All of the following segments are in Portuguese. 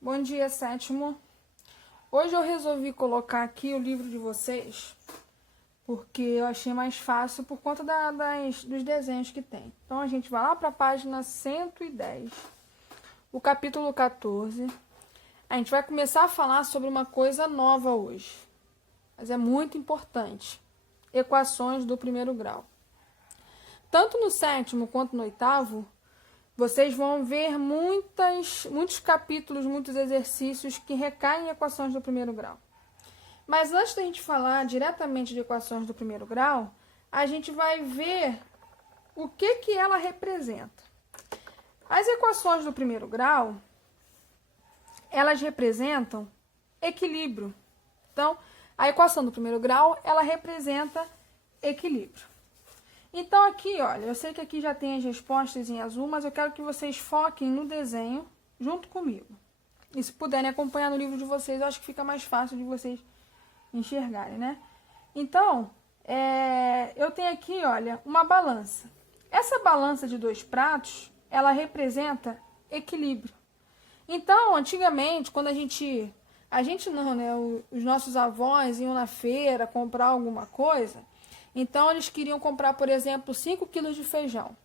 Bom dia, sétimo. Hoje eu resolvi colocar aqui o livro de vocês, porque eu achei mais fácil por conta dos desenhos que tem. Então a gente vai lá para a página 110, o capítulo 14. A gente vai começar a falar sobre uma coisa nova hoje, mas é muito importante: equações do primeiro grau. Tanto no sétimo quanto no oitavo, vocês vão ver muitos capítulos, muitos exercícios que recaem em equações do primeiro grau. Mas antes da gente falar diretamente de equações do primeiro grau, a gente vai ver o que ela representa. As equações do primeiro grau, elas representam equilíbrio. Então, a equação do primeiro grau, ela representa equilíbrio. Então aqui, olha, eu sei que aqui já tem as respostas em azul, mas eu quero que vocês foquem no desenho junto comigo. E se puderem acompanhar no livro de vocês, eu acho que fica mais fácil de vocês enxergarem, né? Então, eu tenho aqui, olha, uma balança. Essa balança de 2 pratos, ela representa equilíbrio. Então, antigamente, quando a gente não, né? Os nossos avós iam na feira comprar alguma coisa. Então, eles queriam comprar, por exemplo, 5 quilos de feijão.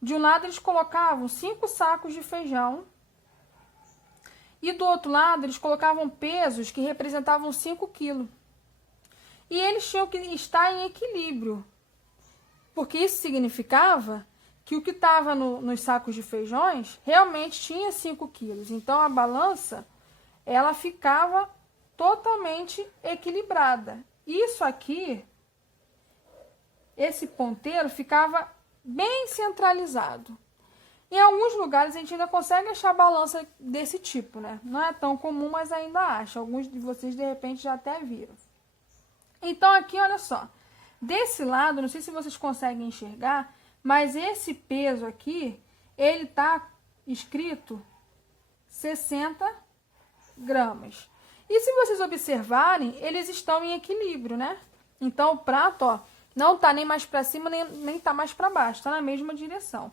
De um lado, eles colocavam 5 sacos de feijão. E do outro lado, eles colocavam pesos que representavam 5 quilos. E eles tinham que estar em equilíbrio. Porque isso significava que o que estava nos sacos de feijões realmente tinha 5 quilos. Então, a balança, ela ficava totalmente equilibrada. Isso aqui, esse ponteiro ficava bem centralizado. Em alguns lugares a gente ainda consegue achar balança desse tipo, né? Não é tão comum, mas ainda acha. Alguns de vocês, de repente, já até viram. Então, aqui, olha só. Desse lado, não sei se vocês conseguem enxergar, mas esse peso aqui, ele tá escrito 60 gramas. E se vocês observarem, eles estão em equilíbrio, né? Então, o prato, ó, não tá nem mais para cima, nem tá mais para baixo, tá na mesma direção.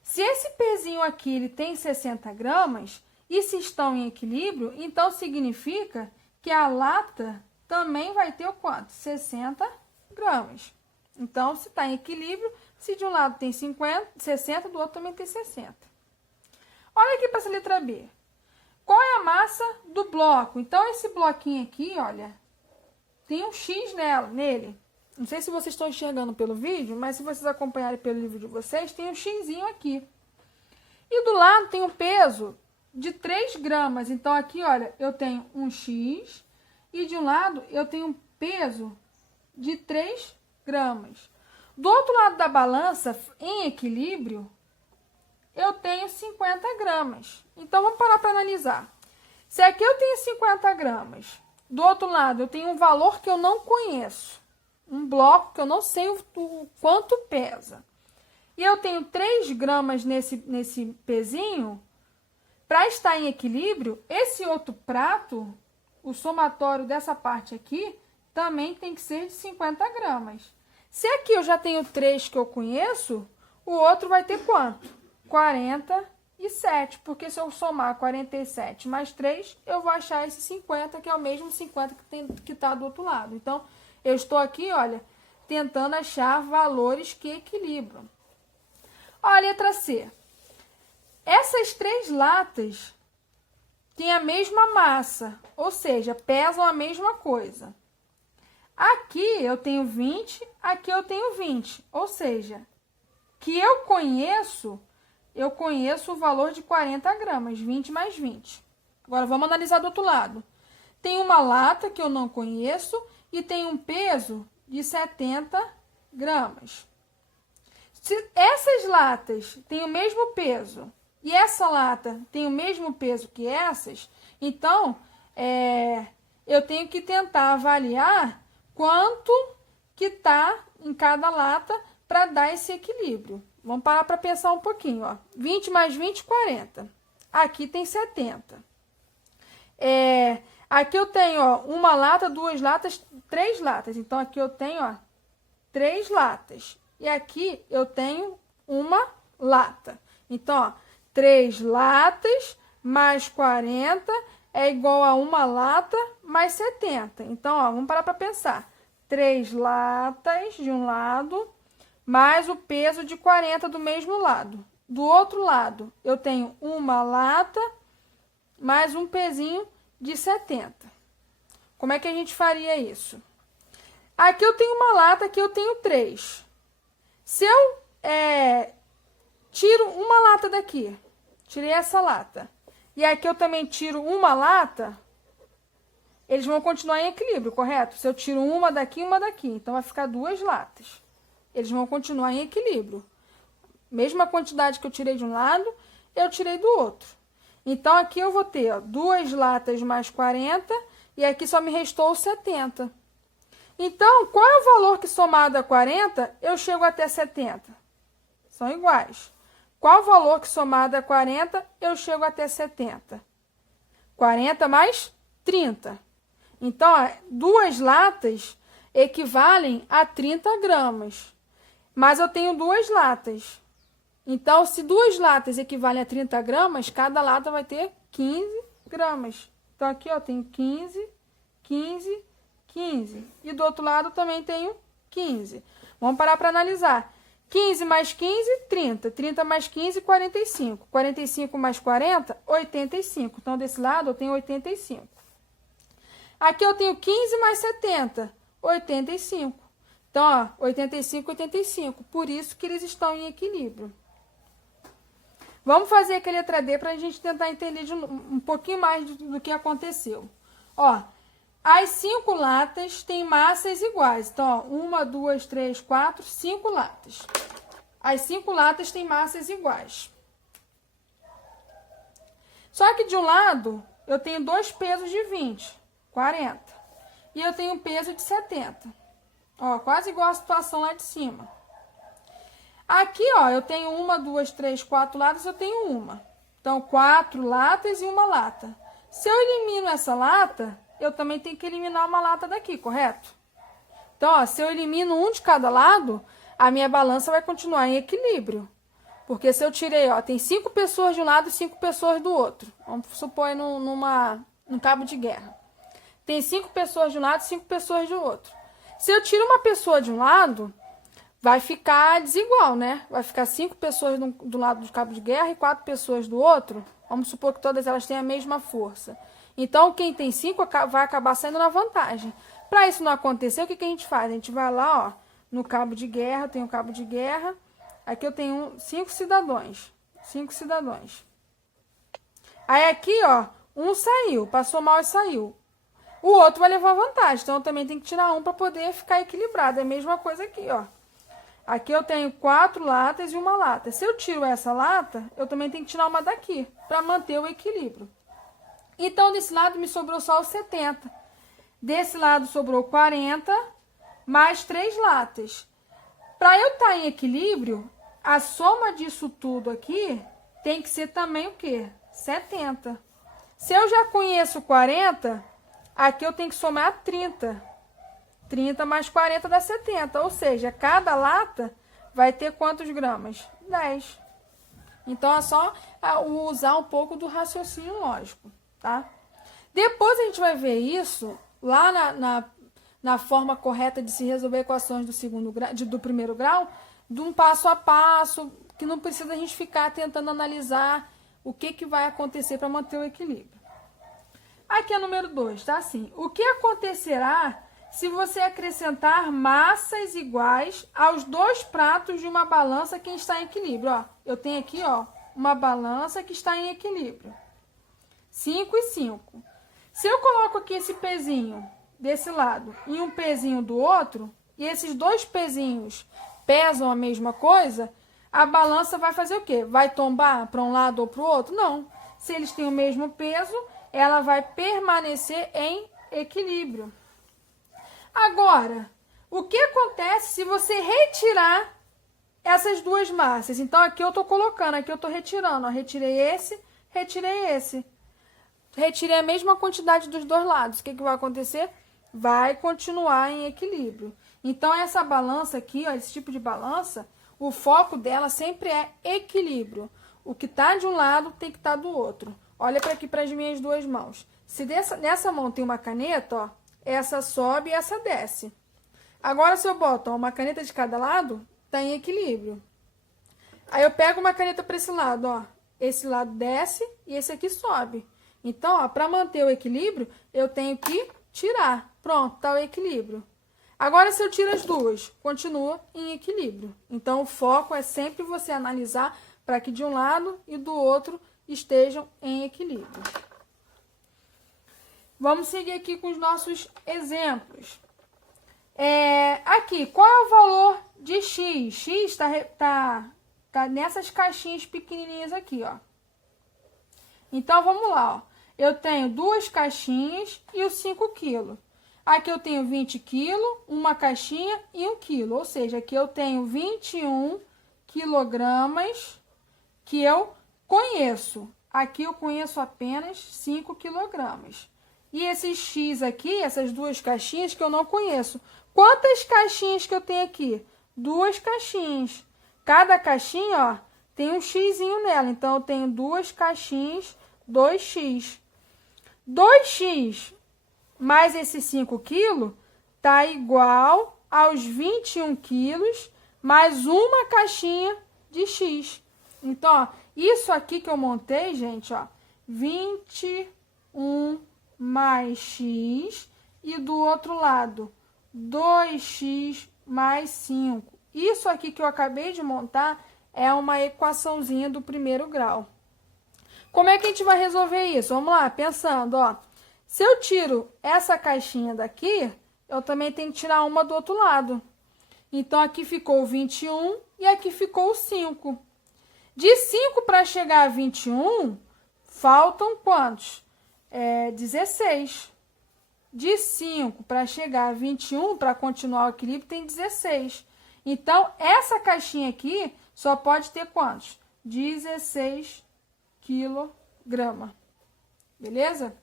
Se esse pezinho aqui ele tem 60 gramas, e se estão em equilíbrio, então significa que a lata também vai ter o quanto? 60 gramas. Então, se está em equilíbrio, se de um lado tem 60, do outro também tem 60. Olha aqui para essa letra B. Qual é a massa do bloco? Então, esse bloquinho aqui, olha, tem um X nele. Não sei se vocês estão enxergando pelo vídeo, mas se vocês acompanharem pelo livro de vocês, tem um xzinho aqui. E do lado tem um peso de 3 gramas. Então, aqui, olha, eu tenho um X e de um lado eu tenho um peso de 3 gramas. Do outro lado da balança, em equilíbrio, eu tenho 50 gramas. Então, vamos parar para analisar. Se aqui eu tenho 50 gramas, do outro lado eu tenho um valor que eu não conheço. Um bloco que eu não sei o quanto pesa. E eu tenho 3 gramas nesse pezinho. Para estar em equilíbrio, esse outro prato, o somatório dessa parte aqui, também tem que ser de 50 gramas. Se aqui eu já tenho 3 que eu conheço, o outro vai ter quanto? 47. Porque se eu somar 47 mais 3, eu vou achar esse 50, que é o mesmo 50 que está do outro lado. Então, eu estou aqui, olha, tentando achar valores que equilibram. Olha a letra C. Essas 3 latas têm a mesma massa, ou seja, pesam a mesma coisa. Aqui eu tenho 20, aqui eu tenho 20, ou seja, que eu conheço o valor de 40 gramas, 20 mais 20. Agora, vamos analisar do outro lado. Tem uma lata que eu não conheço e tem um peso de 70 gramas. Se essas latas têm o mesmo peso e essa lata tem o mesmo peso que essas, então eu tenho que tentar avaliar quanto que está em cada lata para dar esse equilíbrio. Vamos parar para pensar um pouquinho, ó. 20 mais 20, 40. Aqui tem 70. Aqui eu tenho, ó, uma lata, 2 latas, 3 latas. Então, aqui eu tenho, ó, 3 latas. E aqui eu tenho uma lata. Então, ó, 3 latas mais 40 é igual a uma lata mais 70. Então, ó, vamos parar para pensar. 3 latas de um lado, mais o peso de 40 do mesmo lado. Do outro lado, eu tenho uma lata, mais um pezinho de 70. Como é que a gente faria isso? Aqui eu tenho uma lata, aqui eu tenho 3. Se eu tiro uma lata daqui, tirei essa lata, e aqui eu também tiro uma lata, eles vão continuar em equilíbrio, correto? Se eu tiro uma daqui e uma daqui, então vai ficar 2 latas. Eles vão continuar em equilíbrio. Mesma quantidade que eu tirei de um lado, eu tirei do outro. Então, aqui eu vou ter 2 latas mais 40, e aqui só me restou 70. Então, qual é o valor que somado a 40, eu chego até 70? São iguais. Qual o valor que somado a 40, eu chego até 70? 40 mais 30. Então, ó, 2 latas equivalem a 30 gramas. Mas eu tenho 2 latas. Então, se 2 latas equivalem a 30 gramas, cada lata vai ter 15 gramas. Então, aqui eu tenho 15, 15, 15. E do outro lado também tenho 15. Vamos parar para analisar. 15 mais 15, 30. 30 mais 15, 45. 45 mais 40, 85. Então, desse lado eu tenho 85. Aqui eu tenho 15 mais 70, 85. Então, ó, 85, 85. Por isso que eles estão em equilíbrio. Vamos fazer aqui a letra D para a gente tentar entender um pouquinho mais do que aconteceu. Ó, as 5 latas têm massas iguais. Então, ó, 1, 2, 3, 4, 5 latas. As 5 latas têm massas iguais. Só que de um lado, eu tenho 2 pesos de 20, 40. E eu tenho um peso de 70. Ó, quase igual a situação lá de cima. Aqui, ó, eu tenho 1, 2, 3, 4 latas, eu tenho uma. Então, 4 latas e uma lata. Se eu elimino essa lata, eu também tenho que eliminar uma lata daqui, correto? Então, ó, se eu elimino um de cada lado, a minha balança vai continuar em equilíbrio. Porque se eu tirei, ó, tem 5 pessoas de um lado e 5 pessoas do outro. Vamos supor num cabo de guerra. Tem 5 pessoas de um lado e 5 pessoas do outro. Se eu tiro uma pessoa de um lado, vai ficar desigual, né? Vai ficar 5 pessoas do lado do cabo de guerra e 4 pessoas do outro. Vamos supor que todas elas têm a mesma força. Então, quem tem 5 vai acabar saindo na vantagem. Para isso não acontecer, o que a gente faz? A gente vai lá, ó, no cabo de guerra, eu tenho o cabo de guerra. Aqui eu tenho 5 cidadãos. 5 cidadãos. Aí aqui, ó, um saiu, passou mal e saiu. O outro vai levar vantagem, então eu também tenho que tirar um para poder ficar equilibrado. É a mesma coisa aqui, ó. Aqui eu tenho 4 latas e uma lata. Se eu tiro essa lata, eu também tenho que tirar uma daqui, para manter o equilíbrio. Então, desse lado me sobrou só os 70. Desse lado sobrou 40, mais 3 latas. Para eu estar em equilíbrio, a soma disso tudo aqui tem que ser também o quê? 70. Se eu já conheço 40, aqui eu tenho que somar 30. 30 mais 40 dá 70. Ou seja, cada lata vai ter quantos gramas? 10. Então, é só usar um pouco do raciocínio lógico, tá? Depois a gente vai ver isso lá na forma correta de se resolver equações do primeiro grau, de um passo a passo, que não precisa a gente ficar tentando analisar o que vai acontecer para manter o equilíbrio. Aqui é número 2, tá assim. O que acontecerá se você acrescentar massas iguais aos 2 pratos de uma balança que está em equilíbrio? Ó, eu tenho aqui, ó, uma balança que está em equilíbrio. 5 e 5. Se eu coloco aqui esse pezinho desse lado e um pezinho do outro, e esses 2 pezinhos pesam a mesma coisa, a balança vai fazer o quê? Vai tombar para um lado ou para o outro? Não. Se eles têm o mesmo peso, ela vai permanecer em equilíbrio. Agora, o que acontece se você retirar essas 2 massas? Então, aqui eu estou colocando, aqui eu estou retirando. Ó, retirei esse, retirei esse. Retirei a mesma quantidade dos 2 lados. O que vai acontecer? Vai continuar em equilíbrio. Então, essa balança aqui, ó, esse tipo de balança, o foco dela sempre é equilíbrio. O que está de um lado tem que estar do outro. olha para aqui para as minhas duas mãos. Se nessa mão tem uma caneta, ó, essa sobe e essa desce. Agora, se eu boto ó, uma caneta de cada lado, tá em equilíbrio. Aí eu pego uma caneta para esse lado, ó. Esse lado desce e esse aqui sobe. Então, ó, para manter o equilíbrio, eu tenho que tirar. Pronto, tá o equilíbrio. Agora, se eu tiro as duas, continua em equilíbrio. Então, o foco é sempre você analisar para que de um lado e do outro estejam em equilíbrio. Vamos seguir aqui com os nossos exemplos. Aqui, qual é o valor de X? X tá nessas caixinhas pequenininhas aqui, ó. Então, vamos lá, ó. Eu tenho duas caixinhas e os 5 quilos. Aqui eu tenho 20 quilos, uma caixinha e 1 quilo. Ou seja, aqui eu tenho 21 quilogramas que eu conheço. Aqui eu conheço apenas 5 quilogramas. E esses X aqui, essas duas caixinhas que eu não conheço. Quantas caixinhas que eu tenho aqui? 2 caixinhas. Cada caixinha, ó, tem um xizinho nela. Então, eu tenho 2 caixinhas, 2x. 2x mais esses 5 quilos tá igual aos 21 quilos mais uma caixinha de x. Então, ó, isso aqui que eu montei, gente, ó, 21 mais x e do outro lado 2x mais 5. Isso aqui que eu acabei de montar é uma equaçãozinha do primeiro grau. Como é que a gente vai resolver isso? Vamos lá, pensando, ó. Se eu tiro essa caixinha daqui, eu também tenho que tirar uma do outro lado. Então, aqui ficou o 21 e aqui ficou o 5. De 5 para chegar a 21, faltam quantos? 16. De 5 para chegar a 21, para continuar o equilíbrio, tem 16. Então, essa caixinha aqui só pode ter quantos? 16 quilograma. Beleza?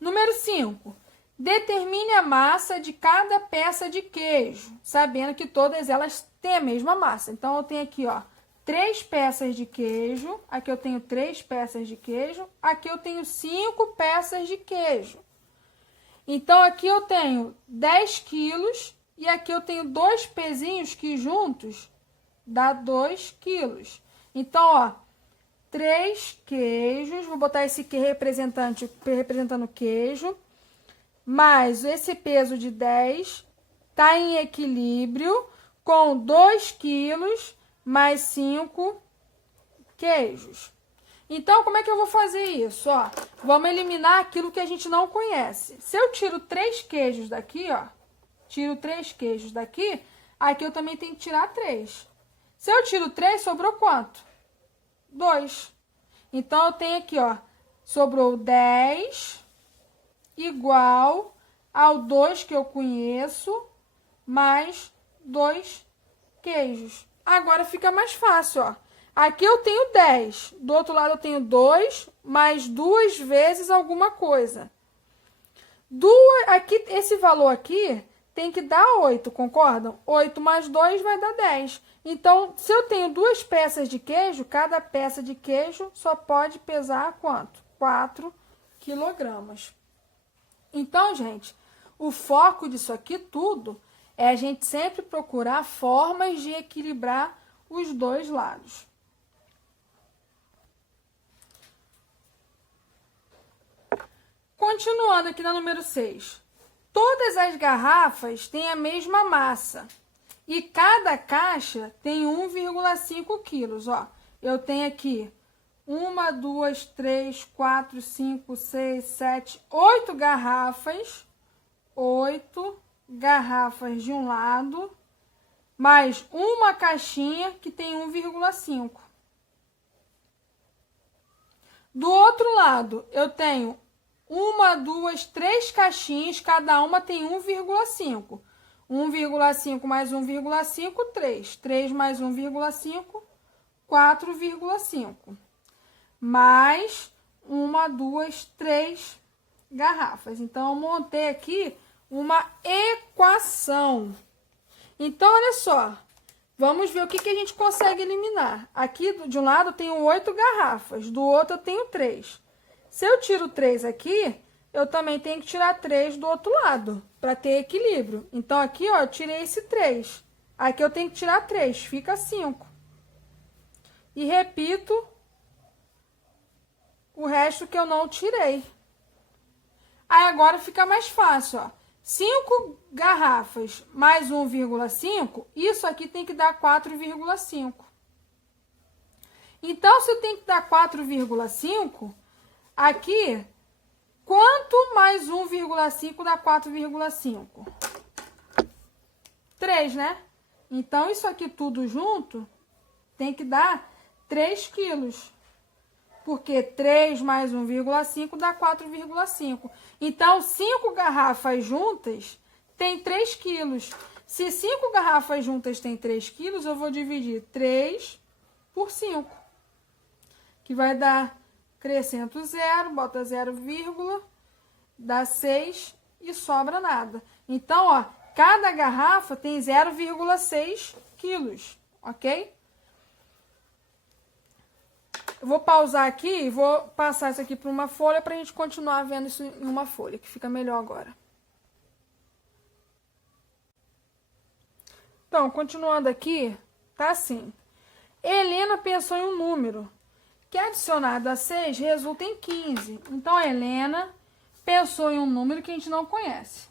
Número 5. Determine a massa de cada peça de queijo, sabendo que todas elas têm a mesma massa. Então, eu tenho aqui, ó, 3 peças de queijo. Aqui eu tenho 3 peças de queijo. Aqui eu tenho 5 peças de queijo. Então, aqui eu tenho 10 quilos e aqui eu tenho 2 pezinhos que juntos dá 2 quilos. Então, ó, 3 queijos, vou botar esse aqui representando queijo, mais esse peso de 10 tá em equilíbrio com 2 quilos mais 5 queijos. Então, como é que eu vou fazer isso? Ó, vamos eliminar aquilo que a gente não conhece. Se eu tiro 3 queijos daqui, ó, tiro 3 queijos daqui, aqui eu também tenho que tirar 3. Se eu tiro 3, sobrou quanto? 2. Então, eu tenho aqui, ó, sobrou 10 igual ao 2 que eu conheço, mais 2 queijos. Agora fica mais fácil, ó. Aqui eu tenho 10, do outro lado eu tenho 2, mais 2 vezes alguma coisa. Aqui, esse valor aqui tem que dar 8, concordam? 8 mais 2 vai dar 10. Então, se eu tenho 2 peças de queijo, cada peça de queijo só pode pesar quanto? 4 quilogramas. Então, gente, o foco disso aqui tudo é a gente sempre procurar formas de equilibrar os dois lados. Continuando aqui na número 6. Todas as garrafas têm a mesma massa e cada caixa tem 1,5 quilos. Ó, eu tenho aqui 1, 2, 3, 4, 5, 6, 7, 8 garrafas. 8 garrafas de um lado, mais uma caixinha que tem 1,5. Do outro lado, eu tenho 1, 2, 3 caixinhas, cada uma tem 1,5. 1,5 mais 1,5, 3. 3 mais 1,5, 4,5. Mais 1, 2, 3 garrafas. Então, eu montei aqui uma equação. Então, olha só. Vamos ver o que a gente consegue eliminar. Aqui, de um lado, eu tenho 8 garrafas, do outro eu tenho 3. Se eu tiro 3 aqui, eu também tenho que tirar 3 do outro lado, para ter equilíbrio. Então, aqui, ó, eu tirei esse 3. Aqui eu tenho que tirar 3, fica 5. E repito o resto que eu não tirei. Aí, agora fica mais fácil, ó. 5 garrafas mais 1,5, isso aqui tem que dar 4,5. Então, se eu tenho que dar 4,5, aqui, quanto mais 1,5 dá 4,5? 3, né? Então, isso aqui tudo junto tem que dar 3 quilos. Porque 3 mais 1,5 dá 4,5. Então, 5 garrafas juntas tem 3 quilos. Se 5 garrafas juntas tem 3 quilos, eu vou dividir 3 por 5. Que vai dar, acrescento 0, bota 0, dá 6 e sobra nada. Então, ó, cada garrafa tem 0,6 quilos, ok? Eu vou pausar aqui e vou passar isso aqui para uma folha para a gente continuar vendo isso em uma folha, que fica melhor agora. Então, continuando aqui, tá assim. Helena pensou em um número que adicionado a 6 resulta em 15. Então, a Helena pensou em um número que a gente não conhece.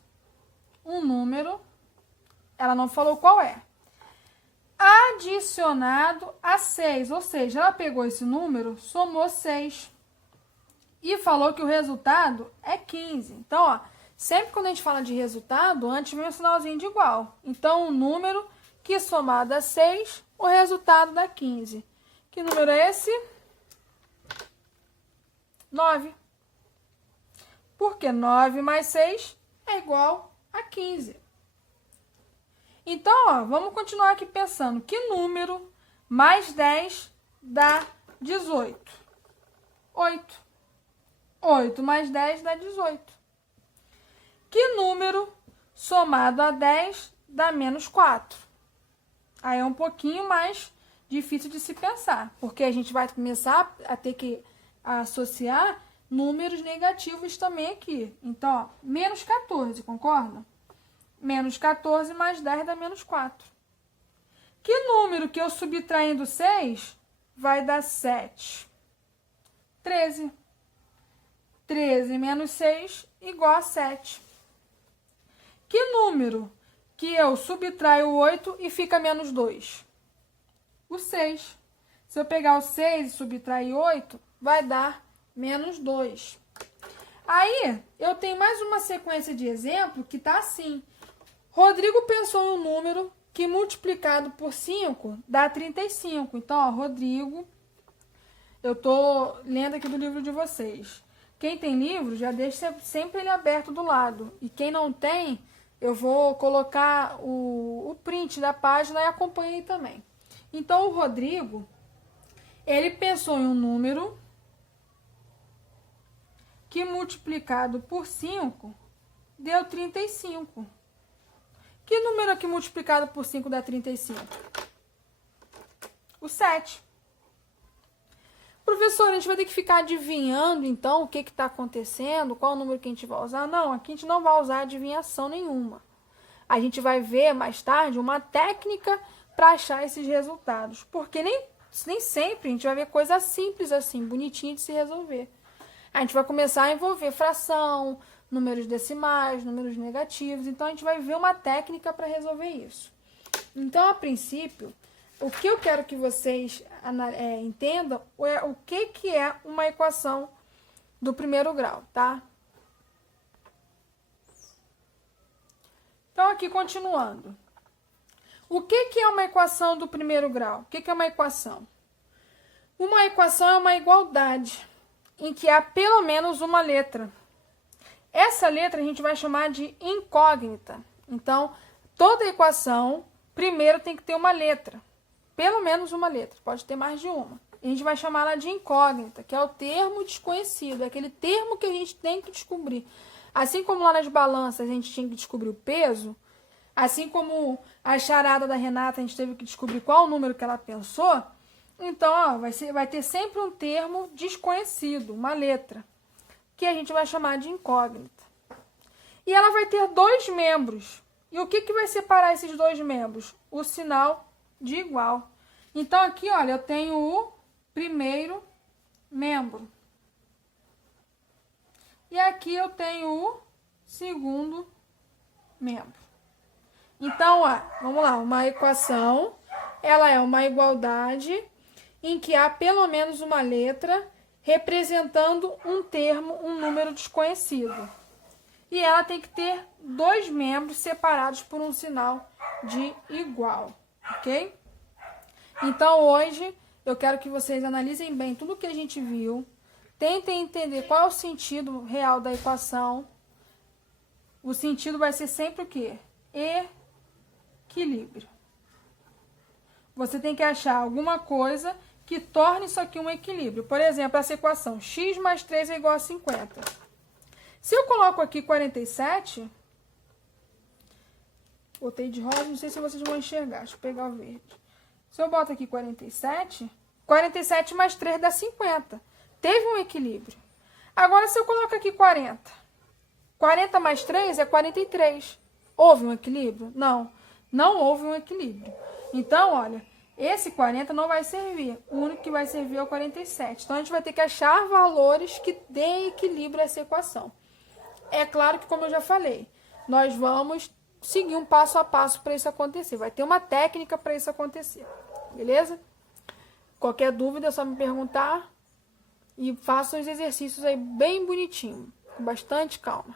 Um número, ela não falou qual é. Adicionado a 6, ou seja, ela pegou esse número, somou 6 e falou que o resultado é 15. Então, ó, sempre quando a gente fala de resultado, antes vem um sinalzinho de igual. Então, um número que somado a 6, o resultado dá 15. Que número é esse? 9. Porque 9 mais 6 é igual a 15. Então, ó, vamos continuar aqui pensando. Que número mais 10 dá 18? 8. 8 mais 10 dá 18. Que número somado a 10 dá menos 4? Aí é um pouquinho mais difícil de se pensar, porque a gente vai começar a ter que associar números negativos também aqui. Então, ó, menos 14, concorda? Menos 14 mais 10 dá menos 4. Que número que eu subtraindo 6 vai dar 7? 13. 13 menos 6 igual a 7. Que número que eu subtraio 8 e fica menos 2? O 6. Se eu pegar o 6 e subtrair 8, vai dar menos 2. Aí, eu tenho mais uma sequência de exemplo que está assim. Rodrigo pensou em um número que multiplicado por 5 dá 35. Então, ó, Rodrigo, eu tô lendo aqui do livro de vocês. Quem tem livro, já deixa sempre ele aberto do lado. E quem não tem, eu vou colocar o print da página e acompanhe aí também. Então, o Rodrigo, ele pensou em um número que multiplicado por 5 deu 35. Que número aqui multiplicado por 5 dá 35? O 7. Professor, a gente vai ter que ficar adivinhando, então, o que está acontecendo, qual o número que a gente vai usar? Não, aqui a gente não vai usar adivinhação nenhuma. A gente vai ver mais tarde uma técnica para achar esses resultados. Porque nem sempre a gente vai ver coisa simples assim, bonitinha de se resolver. A gente vai começar a envolver fração, números decimais, números negativos. Então, a gente vai ver uma técnica para resolver isso. Então, a princípio, o que eu quero que vocês entendam é o que é uma equação do primeiro grau, tá? Então, aqui continuando. O que é uma equação do primeiro grau? O que é uma equação? Uma equação é uma igualdade em que há pelo menos uma letra. Essa letra a gente vai chamar de incógnita. Então, toda equação, primeiro tem que ter uma letra. Pelo menos uma letra, pode ter mais de uma. A gente vai chamar ela de incógnita, que é o termo desconhecido, é aquele termo que a gente tem que descobrir. Assim como lá nas balanças a gente tinha que descobrir o peso, Assim como a charada da Renata, a gente teve que descobrir qual o número que ela pensou. Então, ó, vai ter sempre um termo desconhecido, uma letra, que a gente vai chamar de incógnita. E ela vai ter dois membros. E o que vai separar esses dois membros? O sinal de igual. Então, aqui, olha, eu tenho o primeiro membro. E aqui eu tenho o segundo membro. Então, ó, vamos lá, uma equação, ela é uma igualdade em que há pelo menos uma letra representando um termo, um número desconhecido. E ela tem que ter dois membros separados por um sinal de igual, ok? Então, hoje, eu quero que vocês analisem bem tudo que a gente viu, tentem entender qual é o sentido real da equação. O sentido vai ser sempre o quê? Equilíbrio. Você tem que achar alguma coisa que torne isso aqui um equilíbrio. Por exemplo, essa equação, x mais 3 é igual a 50. Se eu coloco aqui 47, botei de rosa, não sei se vocês vão enxergar, deixa eu pegar o verde. Se eu boto aqui 47, 47 mais 3 dá 50. Teve um equilíbrio. Agora, se eu coloco aqui 40, 40 mais 3 é 43. Houve um equilíbrio? Não, não houve um equilíbrio. Então, olha, esse 40 não vai servir. O único que vai servir é o 47. Então, a gente vai ter que achar valores que deem equilíbrio a essa equação. É claro que, como eu já falei, nós vamos seguir um passo a passo para isso acontecer. Vai ter uma técnica para isso acontecer. Beleza? Qualquer dúvida é só me perguntar. E façam os exercícios aí bem bonitinho, com bastante calma.